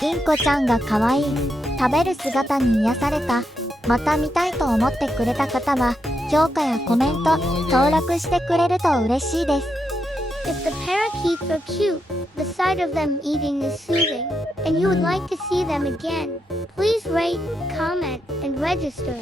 インコちゃんが可愛い、食べる姿に癒された、また見たいと思ってくれた方は、評価やコメント、登録してくれると嬉しいです。If the parakeets are cute, the sight of them eating is soothing, and you would like to see them again, please rate, comment, and register.